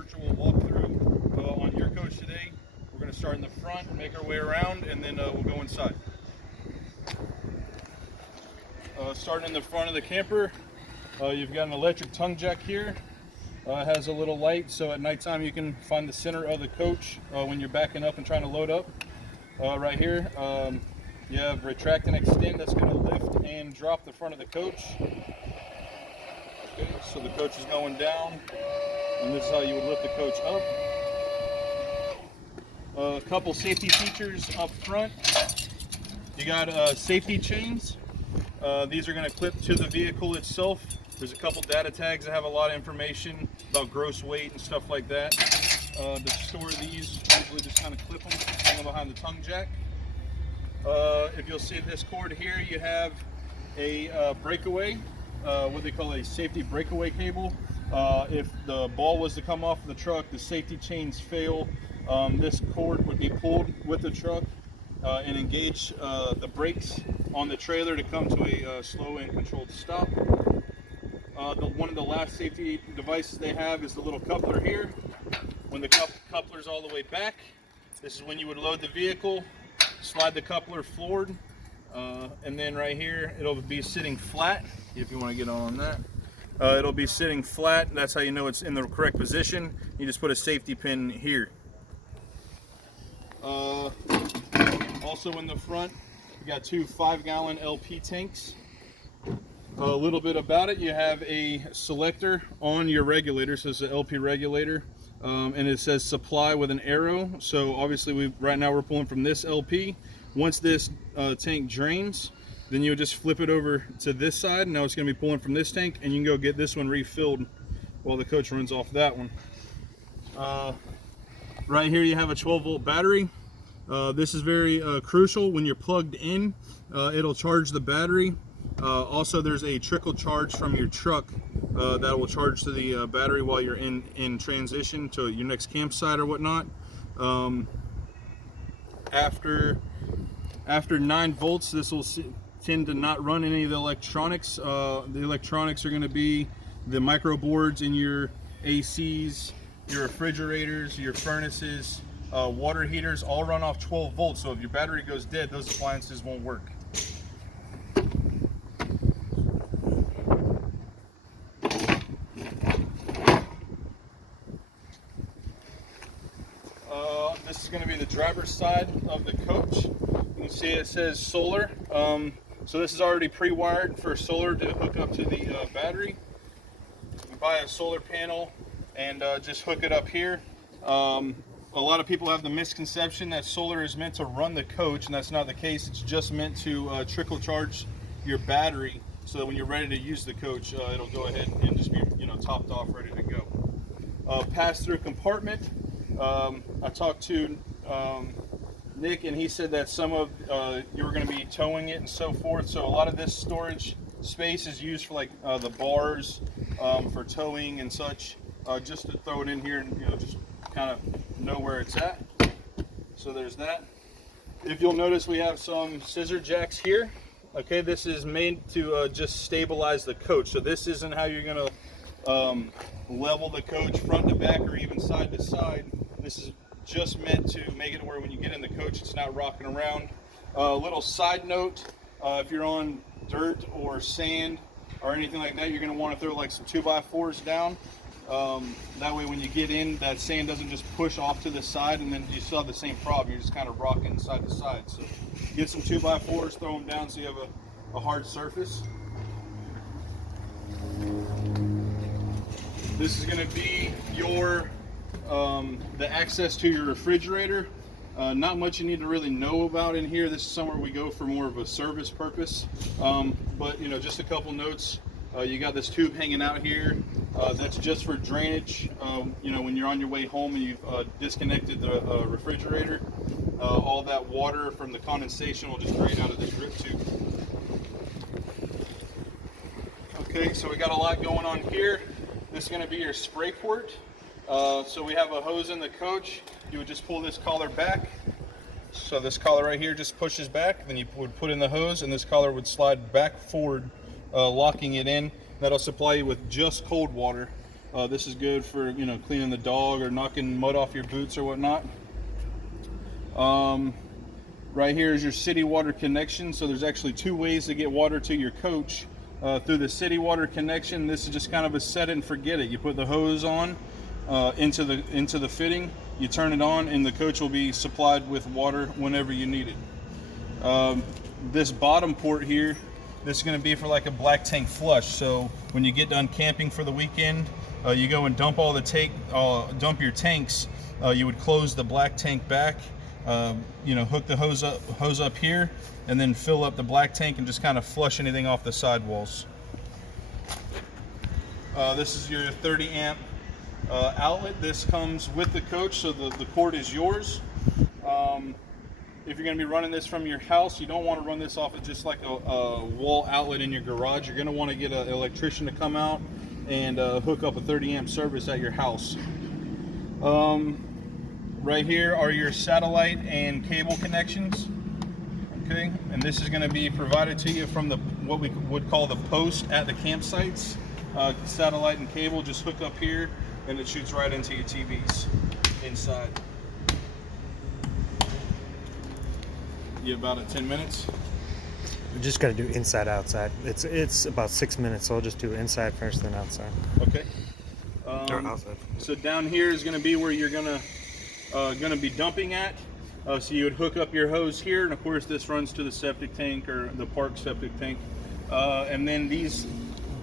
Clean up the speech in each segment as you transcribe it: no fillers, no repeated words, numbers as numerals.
virtual walkthrough on your coach today. We're going to start in the front, make our way around, and then we'll go inside. Starting in the front of the camper, you've got an electric tongue jack here. It has a little light, so at nighttime you can find the center of the coach when you're backing up and trying to load up. Right here, you have retract and extend that's going to lift and drop the front of the coach. Okay, so the coach is going down, and this is how you would lift the coach up. A couple safety features up front. You got safety chains. These are going to clip to the vehicle itself. There's a couple data tags that have a lot of information about gross weight and stuff like that. To store these, usually just kind of clip them, hang them behind the tongue jack. If you'll see this cord here, you have a breakaway, what they call a safety breakaway cable. If the ball was to come off the truck, the safety chains fail, this cord would be pulled with the truck and engage the brakes on the trailer to come to a slow and controlled stop. One of the last safety devices they have is the little coupler here. When the coupler's all the way back, this is when you would load the vehicle, slide the coupler forward, and then right here it'll be sitting flat. If you want to get on that, it'll be sitting flat. That's how you know it's in the correct position. You just put a safety pin here. Also in the front, you got two 5-gallon LP tanks. A little bit about it, you have a selector on your regulator, so it's an LP regulator, and it says supply with an arrow. So obviously right now we're pulling from this LP. Once this tank drains, then you would just flip it over to this side. Now it's going to be pulling from this tank, and you can go get this one refilled while the coach runs off that one. Right here you have a 12-volt battery. This is very crucial. When you're plugged in, it'll charge the battery. Also, there's a trickle charge from your truck that will charge to the battery while you're in transition to your next campsite or whatnot. After 9 volts, this will tend to not run any of the electronics. The electronics are going to be the microboards in your ACs, your refrigerators, your furnaces, water heaters, all run off 12 volts. So if your battery goes dead, those appliances won't work. This is going to be the driver's side of the coach. You can see it says solar. So this is already pre-wired for solar to hook up to the battery. You buy a solar panel and just hook it up here. A lot of people have the misconception that solar is meant to run the coach, and that's not the case. It's just meant to trickle charge your battery so that when you're ready to use the coach, it'll go ahead and just be topped off, ready to go. Pass-through compartment. I talked to Nick, and he said that some of you were going to be towing it and so forth. So a lot of this storage space is used for like the bars for towing and such. Just to throw it in here and just kind of know where it's at. So there's that. If you'll notice, we have some scissor jacks here. Okay, this is made to just stabilize the coach. So this isn't how you're going to level the coach front to back or even side to side. This is just meant to make it where when you get in the coach, it's not rocking around. Little side note, if you're on dirt or sand or anything like that, you're going to want to throw like some 2x4s down. That way when you get in, that sand doesn't just push off to the side and then you still have the same problem. You're just kind of rocking side to side. So get some 2x4s, throw them down so you have a hard surface. This is going to be your the access to your refrigerator. Not much you need to really know about in here. This is somewhere we go for more of a service purpose. But just a couple notes. You got this tube hanging out here. That's just for drainage. When you're on your way home and you've disconnected the refrigerator, all that water from the condensation will just drain out of this drip tube. Okay, so we got a lot going on here. This is going to be your spray port. So we have a hose in the coach. You would just pull this collar back. So this collar right here just pushes back. Then you would put in the hose, and this collar would slide back forward, locking it in. That'll supply you with just cold water. This is good for, you know, cleaning the dog or knocking mud off your boots or whatnot. Right here is your city water connection. So there's actually two ways to get water to your coach. Through the city water connection, this is just kind of a set it and forget it. You put the hose on into the fitting, you turn it on, and the coach will be supplied with water whenever you need it. This bottom port here, this is going to be for like a black tank flush. So when you get done camping for the weekend, you go and dump all the dump your tanks. You would close the black tank back. You know, hook the hose up here, and then fill up the black tank and just kind of flush anything off the sidewalls. This is your 30 amp outlet. This comes with the coach, so the cord is yours. If you're going to be running this from your house, you don't want to run this off of just like a wall outlet in your garage. You're going to want to get an electrician to come out and hook up a 30 amp service at your house. Right here are your satellite and cable connections. Okay, and this is going to be provided to you from what we would call the post at the campsites. Satellite and cable just hook up here, and it shoots right into your TVs inside. You have about 10 minutes. We just got to do inside outside. It's about 6 minutes, so I'll just do inside first, then outside. Okay. Or outside. So down here is going to be where you're gonna be dumping at. So you would hook up your hose here, and of course this runs to the septic tank or the park septic tank. And then these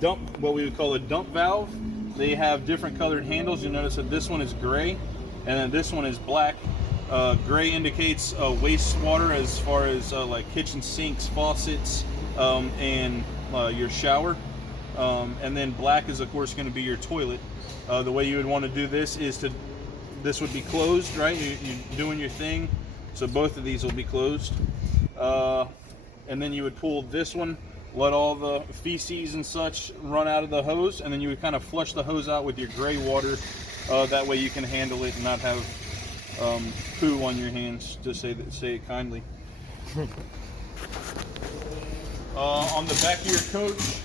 what we would call a dump valve, they have different colored handles. You'll notice that this one is gray, and then this one is black. Gray indicates wastewater, as far as like kitchen sinks, faucets, and your shower. And then black is of course going to be your toilet. The way you would want to do this is this would be closed, right? You're doing your thing, so both of these will be closed. And then you would pull this one, let all the feces and such run out of the hose, and then you would kind of flush the hose out with your gray water. That way you can handle it and not have poo on your hands, to say it kindly. On the back of your coach,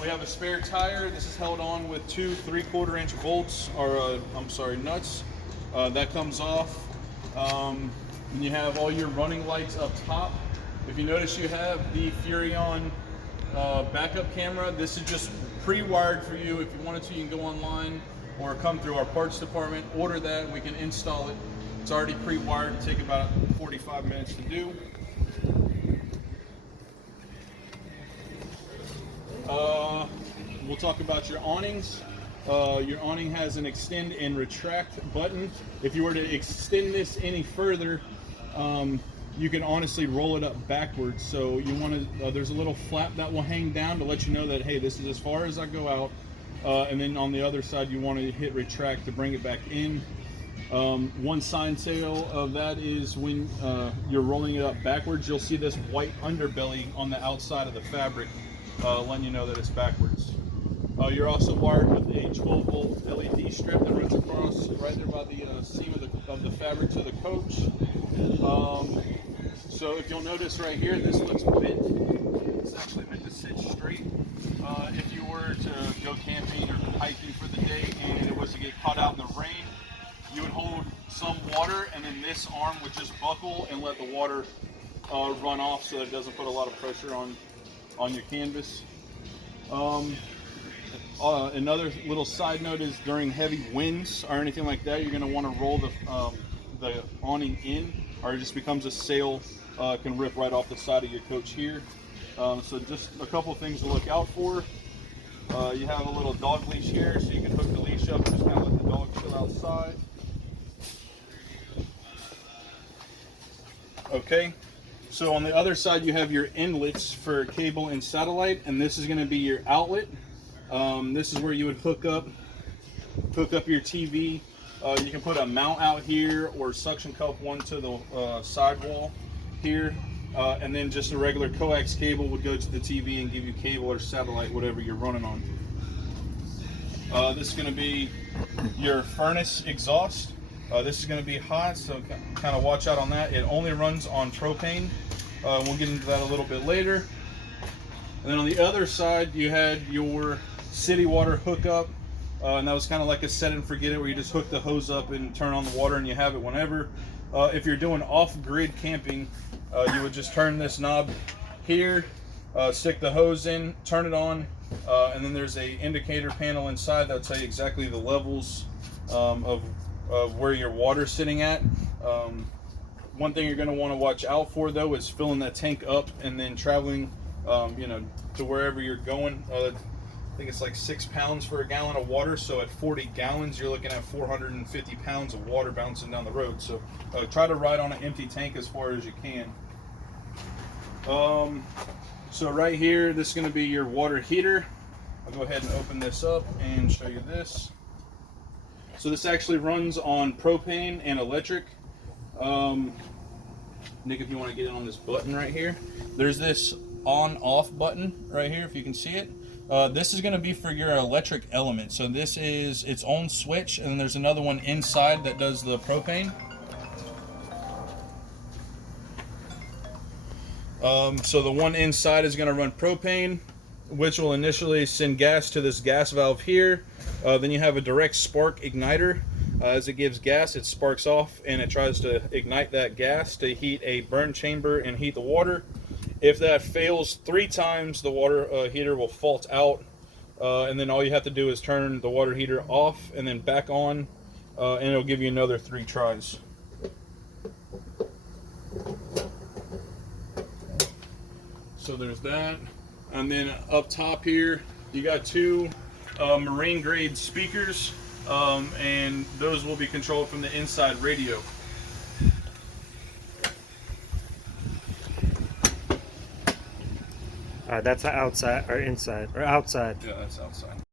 we have a spare tire. This is held on with two 3/4 inch bolts, or nuts. That comes off. And you have all your running lights up top. If you notice, you have the Furrion backup camera. This is just pre-wired for you. If you wanted to, you can go online or come through our parts department, order that, and we can install it. It's already pre-wired. It'll take about 45 minutes to do. We'll talk about your awnings. Your awning has an extend and retract button. If you were to extend this any further, you can honestly roll it up backwards. So you want to, there's a little flap that will hang down to let you know that, hey, this is as far as I go out. And then on the other side, you want to hit retract to bring it back in. One sign sail of that is when you're rolling it up backwards, you'll see this white underbelly on the outside of the fabric, letting you know that it's backwards. You're also wired with a 12-volt LED strip that runs across right there by the seam of the fabric to the coach. So if you'll notice right here, this looks bent. It's actually meant to sit straight. If you were to go camping or hiking for the day and it was to get caught out in the rain, you would hold some water, and then this arm would just buckle and let the water run off, so that it doesn't put a lot of pressure on your canvas. Another little side note is during heavy winds or anything like that, you're going to want to roll the awning in, or it just becomes a sail, can rip right off the side of your coach here. So just a couple of things to look out for. You have a little dog leash here, so you can hook the leash up and just kind of let the dog chill outside. Okay, so on the other side you have your inlets for cable and satellite, and this is going to be your outlet. This is where you would hook up your TV. You can put a mount out here or suction cup one to the sidewall here, and then just a regular coax cable would go to the TV and give you cable or satellite, whatever you're running on. This is going to be your furnace exhaust. This is going to be hot, so kind of watch out on that. It only runs on propane. We'll get into that a little bit later. And then on the other side, you had your city water hookup. and that was kind of like a set and forget it, where you just hook the hose up and turn on the water and you have it whenever. If you're doing off-grid camping, you would just turn this knob here, stick the hose in, turn it on, and then there's a indicator panel inside that'll tell you exactly the levels of where your water's sitting at. One thing you're going to want to watch out for, though, is filling that tank up and then traveling, to wherever you're going. I think it's like 6 pounds for a gallon of water. So at 40 gallons, you're looking at 450 pounds of water bouncing down the road. So try to ride on an empty tank as far as you can. So right here, this is going to be your water heater. I'll go ahead and open this up and show you this. So this actually runs on propane and electric. Nick, if you want to get in on this button right here, there's this on-off button right here, if you can see it. This is going to be for your electric element. So this is its own switch, and then there's another one inside that does the propane. So the one inside is going to run propane, which will initially send gas to this gas valve here. Then you have a direct spark igniter. As it gives gas, it sparks off and it tries to ignite that gas to heat a burn chamber and heat the water. If that fails 3 times, the water heater will fault out, and then all you have to do is turn the water heater off and then back on, and it'll give you another 3 tries. So there's that. And then up top here, you got 2 marine grade speakers, and those will be controlled from the inside radio. That's outside or inside or outside. Yeah, that's outside.